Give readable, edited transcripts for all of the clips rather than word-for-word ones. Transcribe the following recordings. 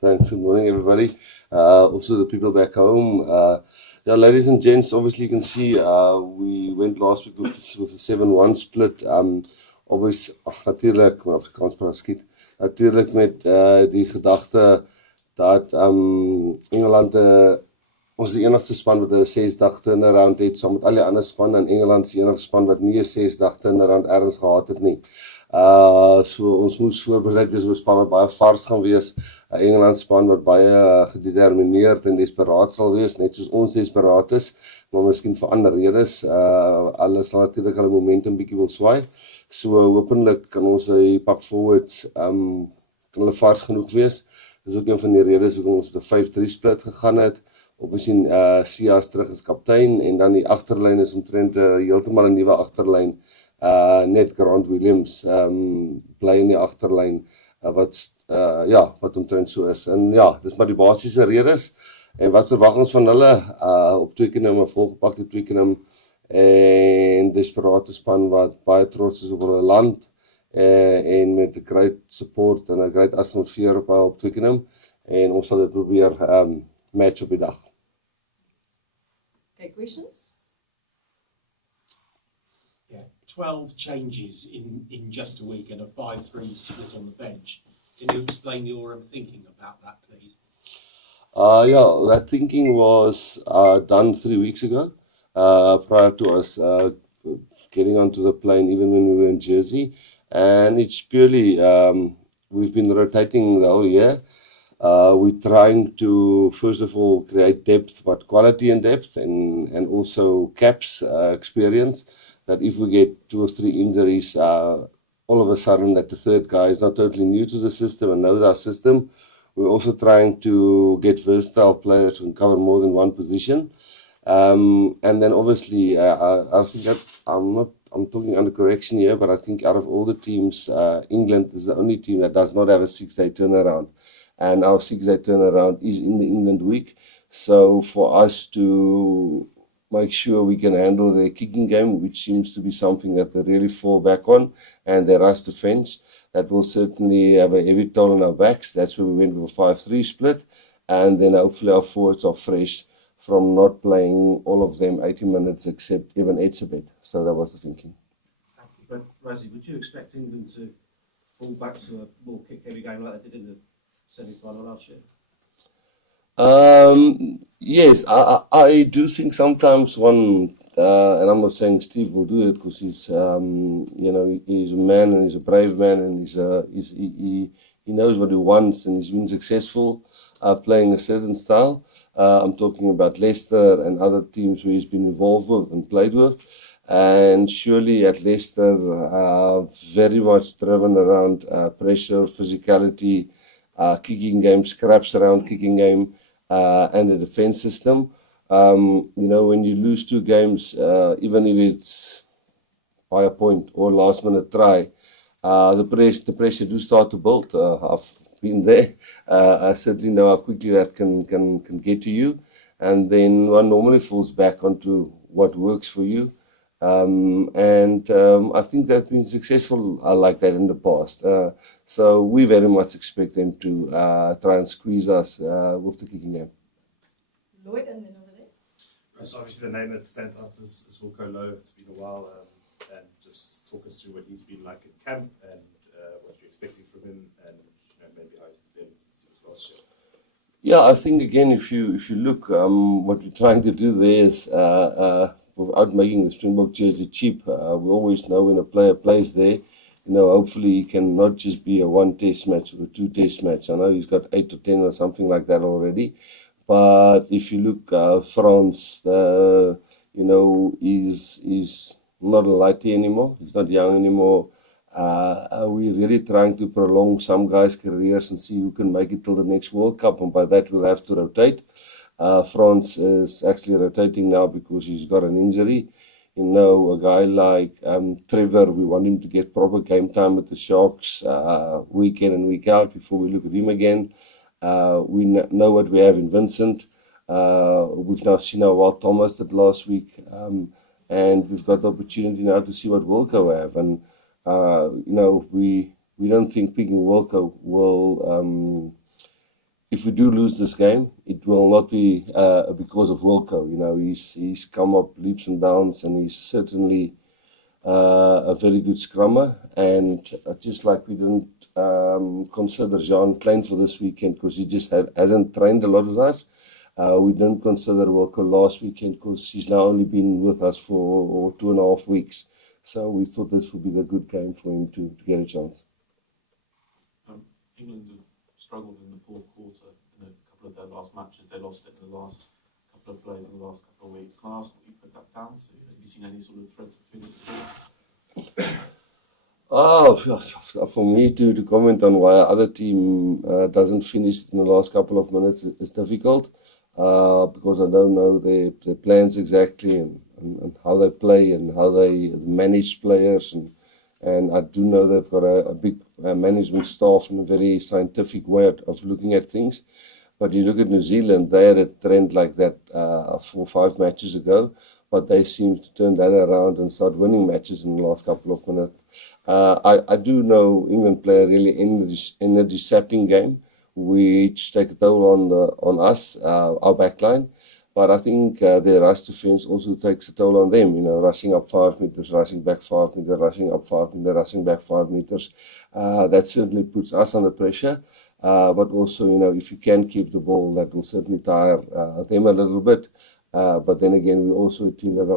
Thanks. Good morning, everybody. Also, the people back home. Yeah, ladies and gents, obviously you can see we went last week with the 7-1 split. Obviously, natuurlijk, maar Afrikaans praat skiet. Natuurlijk met die gedagte dat Engeland ons die enigste span wat 'n 6-dag turnaround het, saam met al die ander spanne, en Engeland is die enigste span wat nie 'n 6-dag turnaround ergens gehad het nie. So ons moes voorbereid wees op 'n span wat baie vars gaan wees, 'n Engeland span wat baie gedetermineerd en desperaat sal wees, net soos ons desperaat is, maar miskien vir ander redes. Hulle sal natuurlik hulle momentum bietjie wil swaai. So hopelik kan ons die pak forwards kan hulle vars genoeg wees. Dis ook een van die redes hoekom ons met 'n 5-3 split gegaan het. Obviously Sia's terug as kaptein, en dan die agterlyn is omtrent heeltemal 'n nuwe agterlyn. Net Grant Williams bly in die agterlyn wat omtrent so is. En ja, dis maar die basiese redes. En wat verwag ons van hulle? Op Twickenham 'n volgepakte Twickenham en desperate span wat baie trots is op hulle land, en met 'n great support en 'n great atmosfeer op Twickenham, en ons sal dit probeer match op die dag. Okay, questions? Yeah, 12 changes in just a week and a 5-3 split on the bench. Can you explain your thinking about that, please? Yeah, that thinking was done 3 weeks ago, prior to us getting onto the plane, even when we were in Jersey. And it's purely, we've been rotating the whole year. We're trying to, first of all, create depth, but quality and depth, and also caps experience, that if we get 2 or 3 injuries, all of a sudden that the third guy is not totally new to the system and knows our system. We're also trying to get versatile players who can cover more than one position. And then obviously, I think that I'm talking under correction here, but I think out of all the teams, England is the only team that does not have a 6-day turnaround. And our 6-day turnaround is in the England week. So for us to make sure we can handle their kicking game, which seems to be something that they really fall back on, and their rush defense, that will certainly have a heavy toll on our backs. That's where we went with a 5-3 split. And then hopefully our forwards are fresh from not playing all of them 80 minutes except Evan Etzebeth. So that was the thinking. Thank you. But Rassie, would you expect England to fall back to a more kick-heavy game like they did in the semi-final last year? Yes, I do think sometimes one, and I'm not saying Steve will do it because he's, he's a man and he's a brave man, and he knows what he wants, and he's been successful playing a certain style. I'm talking about Leicester and other teams where he's been involved with and played with. And surely at Leicester, very much driven around pressure, physicality, kicking game, scraps around kicking game, and the defense system. When you lose 2 games, even if it's by a point or last minute try, the pressure do start to build. I've been there. I certainly know how quickly that can get to you, and then one normally falls back onto what works for you. I think they've been successful like that in the past. So we very much expect them to try and squeeze us with the kicking game. Lloyd, and then over there. So obviously the name that stands out is Wilco Low. It's been a while, and just talk us through what he's been like in camp and what you're expecting from him, and maybe how he's developed since he was last year. Yeah, I think again, if you look, what we're trying to do there is, without making the Springbok jersey cheap, we always know when a player plays there, hopefully he can not just be a 1 test match or a 2 test match. I know he's got 8 or 10 or something like that already. But if you look, France, is not a lighty anymore. He's not young anymore. We're really trying to prolong some guys' careers and see who can make it till the next World Cup, and by that we'll have to rotate. France is actually rotating now because he's got an injury. A guy like Trevor, we want him to get proper game time with the Sharks week in and week out before we look at him again. We know what we have in Vincent. We've now seen how well Thomas did last week. And we've got the opportunity now to see what Wilco have. And, we don't think picking Wilco will if we do lose this game, it will not be because of Wilco. You know, he's come up leaps and bounds, and he's certainly a very good scrummer. And just like we didn't consider Jean Klein for this weekend because he just hasn't trained a lot with us. We didn't consider Wilco last weekend because he's now only been with us for 2.5 weeks. So we thought this would be the good game for him to get a chance. England have struggled in the fourth quarter in a couple of their last matches. They lost it in the last couple of plays in the last couple of weeks. Can I ask what you put that down to? Have you seen any sort of threads of feeling? For me to comment on why other team doesn't finish in the last couple of minutes is difficult because I don't know their plans exactly and how they play and how they manage players and I do know they've got a big management staff and a very scientific way of looking at things. But you look at New Zealand, they had a trend like that 4 or 5 matches ago, but they seem to turn that around and start winning matches in the last couple of minutes. I do know England play a really energy sapping game, which take a toll on us, our backline. But I think their rush defense also takes a toll on them. You know, rushing up 5 meters, rushing back 5 meters, rushing up 5 meters, rushing back 5 meters. That certainly puts us under pressure. But also, you know, if you can keep the ball, that will certainly tire them a little bit. But then again, we're also a team that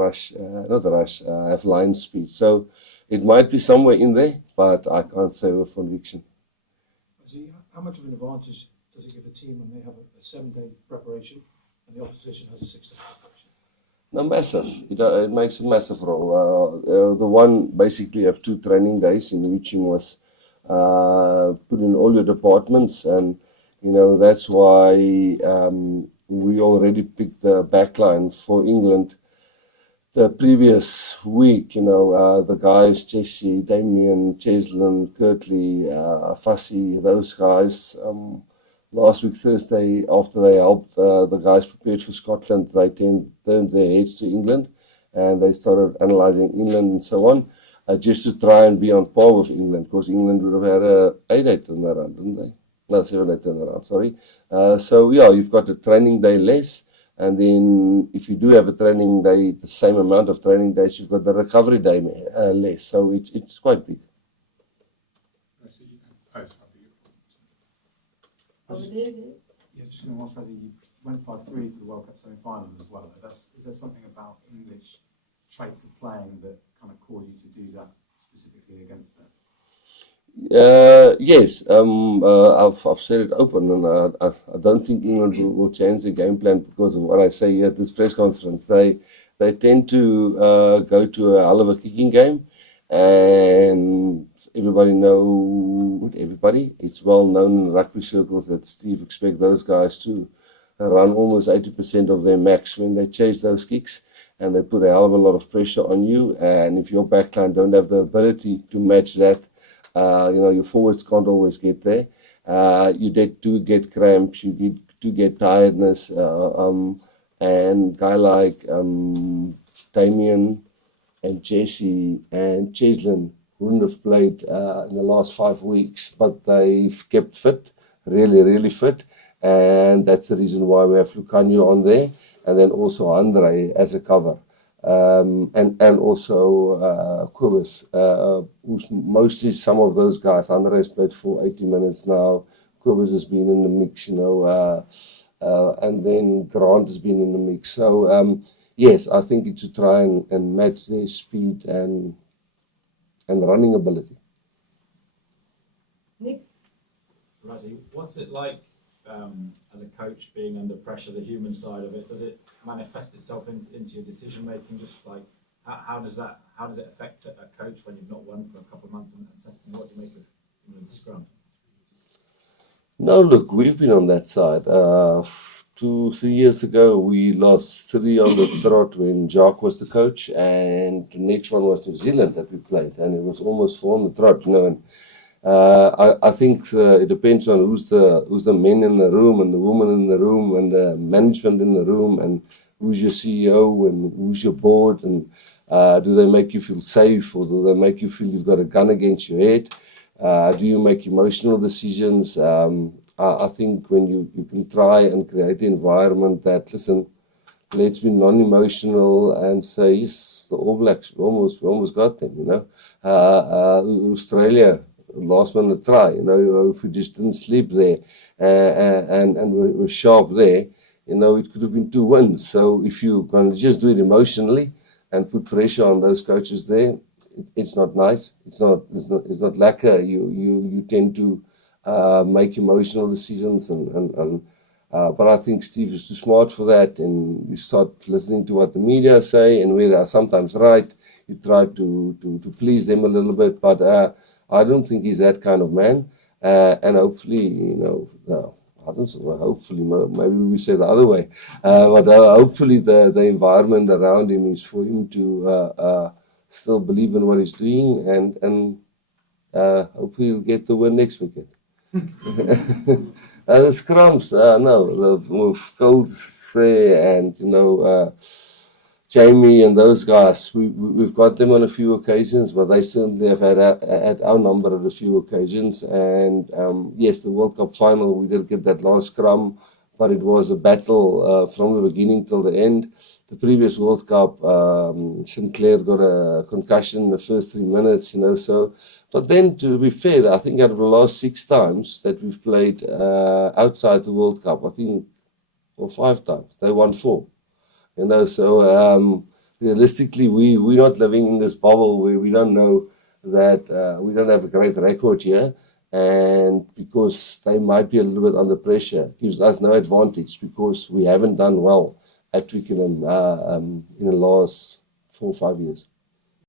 have line speed. So it might be somewhere in there, but I can't say with conviction. How much of an advantage does it give a team when they have a 7-day preparation and the opposition has a 6-day preparation? No, massive. It makes a massive role. The one basically have 2 training days in which you must put in all your departments, and you know that's why we already picked the backline for England the previous week. You know, the guys Jesse, Damian, Cheslin, Erasmus, Fassi, those guys. Last week Thursday, after they helped the guys prepared for Scotland, they turned their heads to England and they started analysing England and so on, just to try and be on par with England, because England would have had a 8-day turnaround, didn't they? No, 7-day turnaround, sorry. So yeah, you've got a training day less, and then if you do have a training day, the same amount of training days, you've got the recovery day less. So it's quite big. Over there. Yeah, just going to ask whether you went 5-3 for the World Cup semi-final as well. Is there something about English traits of playing that kind of caused you to do that specifically against them? Yes, I've said it open, and I don't think England will change the game plan because of what I say here at this press conference. They tend to go to a hell of a kicking game, and it's well known in rugby circles that Steve expects those guys to run almost 80% of their max when they chase those kicks, and they put a hell of a lot of pressure on you. And if your backline don't have the ability to match that, your forwards can't always get there. You do get cramps, you do get tiredness, and guy like Damian and Jesse and Cheslin wouldn't have played in the last 5 weeks, but they've kept fit, really, really fit, and that's the reason why we have Lucanio on there, and then also Andre as a cover. And also Quibus, who's mostly some of those guys. Andre has played for 80 minutes now. Quibus has been in the mix, and then Grant has been in the mix. So yes, I think it's to try and match their speed and running ability. Nick? Rassie, what's it like as a coach being under pressure, the human side of it? Does it manifest itself into your decision making? Just like how does it affect a coach when you've not won for a couple of months? And secondly, what do you make of England's scrum? No, look, we've been on that side. 2-3 years ago, we lost 3 on the trot when Jacques was the coach, and the next one was New Zealand that we played, and it was almost 4 on the trot, And I think it depends on who's the men in the room and the woman in the room and the management in the room and who's your CEO and who's your board, and do they make you feel safe, or do they make you feel you've got a gun against your head? Do you make emotional decisions? I think when you can try and create the environment that, listen, let's be non-emotional and say, yes, the All Blacks, we almost got them, you know. Australia, last minute try, you know, if we just didn't sleep there and we're sharp there, you know, it could have been 2 wins. So if you can just do it emotionally and put pressure on those coaches there, it's not nice. It's not lacquer. You tend to make emotional decisions but I think Steve is too smart for that, and you start listening to what the media say, and where they are sometimes right, you try to please them a little bit, but I don't think he's that kind of man, and hopefully, you know, no, I don't know, hopefully, maybe we say the other way, but hopefully the environment around him is for him to still believe in what he's doing, and hopefully he'll get the win next weekend. The scrums, no, the move Coles there, and you know, Jamie and those guys, we've got them on a few occasions, but they certainly have had our number at a few occasions. And yes, the World Cup final, we did get that last scrum, but it was a battle from the beginning till the end. The previous World Cup, Sinclair got a concussion in the first 3 minutes, you know, so. But then, to be fair, I think out of the last 6 times that we've played outside the World Cup, I think, or 5 times, they won 4. You know, so realistically, we're not living in this bubble where we don't know that we don't have a great record here, and because they might be a little bit under pressure, gives us no advantage because we haven't done well at Twickenham in the last 4 or 5 years.